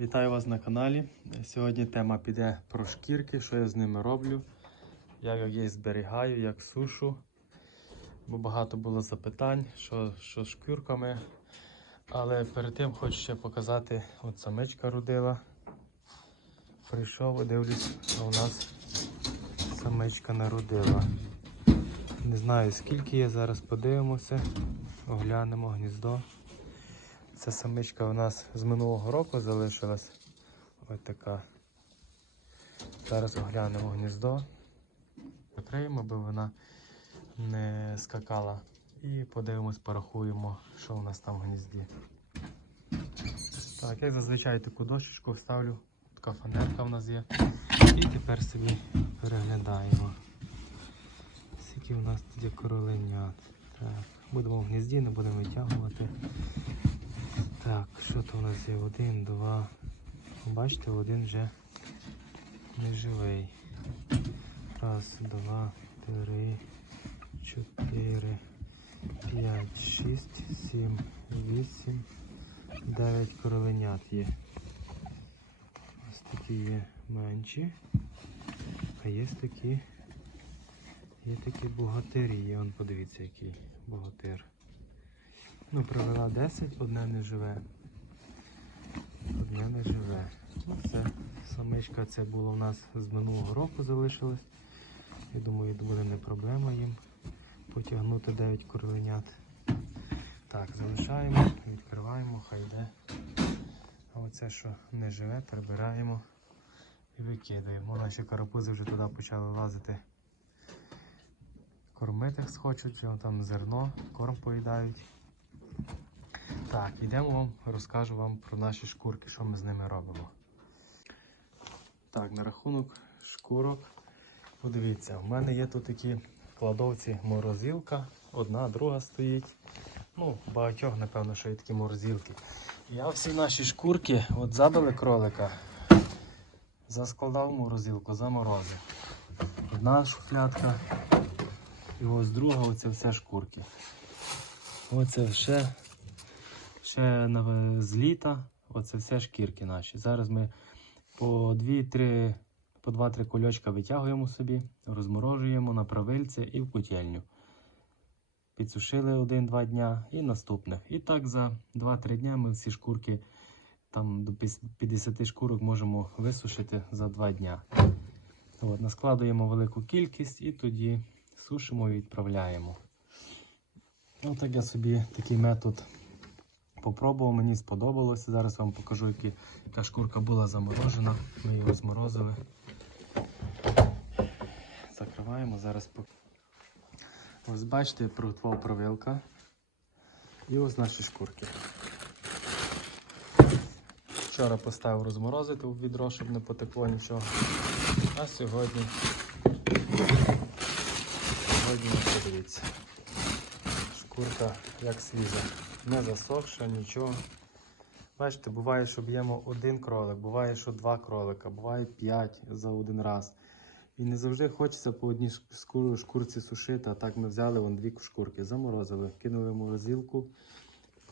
Вітаю вас на каналі. Сьогодні тема піде про шкірки, що я з ними роблю, як я їх зберігаю, як сушу. Бо багато було запитань, що, що з шкірками. Але перед тим хочу ще показати, от самичка родила. Прийшов, дивлюсь, а у нас самичка народила. Не знаю скільки є, зараз подивимося, оглянемо гніздо. Ця самичка у нас з минулого року залишилась. Ось така. Зараз оглянемо гніздо. Закриємо, аби вона не скакала. І подивимось, порахуємо, що у нас там в гнізді. Так, як зазвичай таку дощечку вставлю. Така фанерка у нас є. І тепер собі переглядаємо. Скільки у нас тут є короленят. Так, будемо в гнізді, не будемо витягувати. Так, що то у нас є? Один, два. Бачите, один вже не живий. Раз, два, три, чотири, п'ять, шість, сім, вісім, дев'ять короленят є. Ось такі є менші. А є такі. Є такі богатирі. Є, он подивіться, який богатир. Ну, провела 10, одне не живе. Одне не живе. Ну, це самичка, це було в нас з минулого року залишилось. Я думаю, буде не проблема їм потягнути 9 короленят. Так, залишаємо, відкриваємо, хай йде. А оце, що не живе, прибираємо і викидаємо. Наші карапузи вже туди почали лазити. Кормити хочуть, вже там зерно, корм поїдають. Так, йдемо вам, розкажу вам про наші шкурки, що ми з ними робимо. Так, на рахунок шкурок. Подивіться, в мене є тут такі кладовці морозилка. Одна, друга стоїть. Ну, багатьох, напевно, що є такі морозилки. Я всі наші шкурки, от забили кролика, заскладав в морозилку, заморозив. Одна шуфлятка. І ось друга, оце все шкурки. Оце ще ще з літа, оце все шкірки наші. Зараз ми по 2-3 по 2-3 кульочка витягуємо собі, розморожуємо на правильце і в котельню. Підсушили 1-2 дня і наступних. І так за 2-3 дня ми всі шкурки, там до 50 шкурок можемо висушити за 2 дня. От, наскладуємо велику кількість і тоді сушимо і відправляємо. Отак я собі такий метод попробував, мені сподобалося. Зараз вам покажу, яка шкурка була заморожена. Ми її розморозили. Закриваємо зараз. Ось бачите, приготував провилка. І ось наші шкурки. Вчора поставив розморозити у відро, щоб не потекло нічого. А сьогодні. Сьогодні подивіться. Шкурка як свіжа. Не засохша, нічого. Бачите, буває, що б'ємо один кролик, буває, що два кролика, буває п'ять за один раз. І не завжди хочеться по одній шкурці сушити, а так ми взяли вон дві шкурки, заморозили, кинули в морозилку,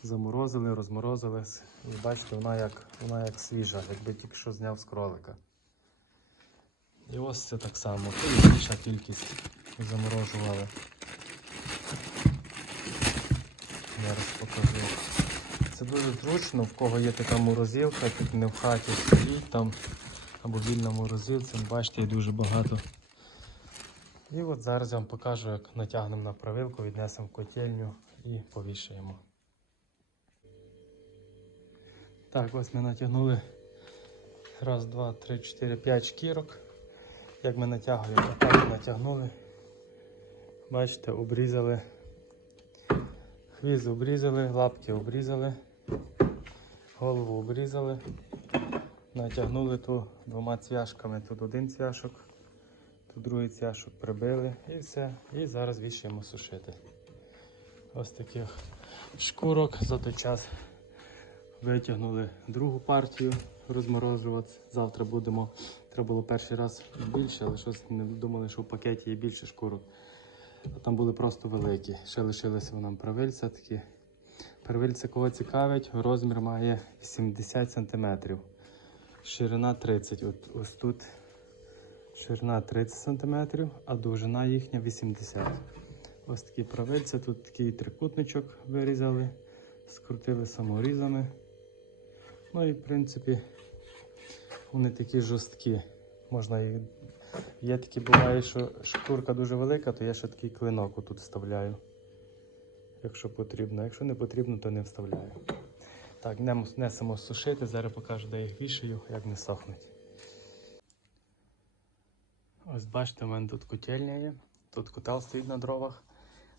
заморозили, розморозили. І бачите, вона як, вона як свіжа, якби тільки що зняв з кролика. І ось це так само. Більша кількість заморожували. Зараз покажу. Це дуже зручно, в кого є така морозилка, тут не в хаті стоїть там або вільна морозилці, бачите, є дуже багато. І от зараз я вам покажу, як натягнемо на правилку, віднесемо в котельню і повішаємо. Так, ось ми натягнули раз, два, три, чотири, п'ять шкірок. Як ми натягуємо, так натягнули. Бачите, обрізали. Хвіст обрізали, лапки обрізали, голову обрізали, натягнули ту двома цвяшками. Тут один цвяшок, тут другий цвяшок прибили і все. І зараз вішаємо сушити. Ось таких шкурок за той час витягнули другу партію розморожувати. Завтра будемо. Треба було перший раз більше, але щось не думали, що в пакеті є більше шкурок. А там були просто великі. Ще лишилися нам правильця такі. Первильце кого цікавить, розмір має 80 см. Ширина 30. От, ось тут ширина 30 см, а довжина їхня 80 Ось такі правильці, тут такий трикутничок вирізали, скрутили саморізами. Ну і в принципі вони такі жорсткі. Можна їх. Є такі буває, що шкурка дуже велика, то я ще такий клинок отут вставляю. Якщо потрібно. Якщо не потрібно, то не вставляю. Так, несемо сушити, зараз покажу, де їх вішаю, як не сохнуть. Ось бачите, у мене тут котельня є. Тут котел стоїть на дровах.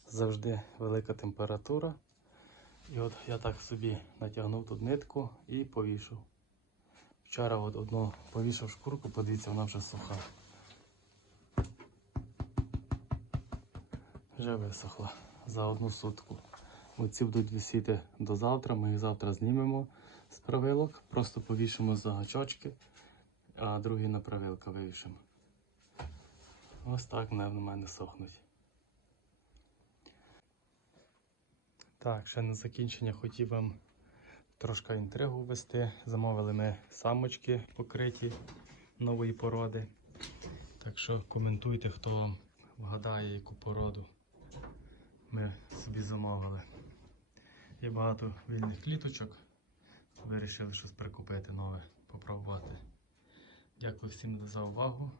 Завжди велика температура. І от я так собі натягнув тут нитку і повішав. Вчора от одну повішав шкурку, подивіться, вона вже суха. Вже висохла за одну сутку. Оці будуть висіти до завтра, ми їх завтра знімемо з правилок, просто повішимо за гачочки, а другі на правилка вивішимо. Ось так вони в мене сохнуть. Так, ще на закінчення хотів вам трошки інтригу ввести. Замовили ми самочки покриті нової породи. Так що коментуйте, хто вам вгадає, яку породу ми собі замовили. Є багато вільних кліточок. Вирішили щось прикупити нове, попробувати. Дякую всім за увагу.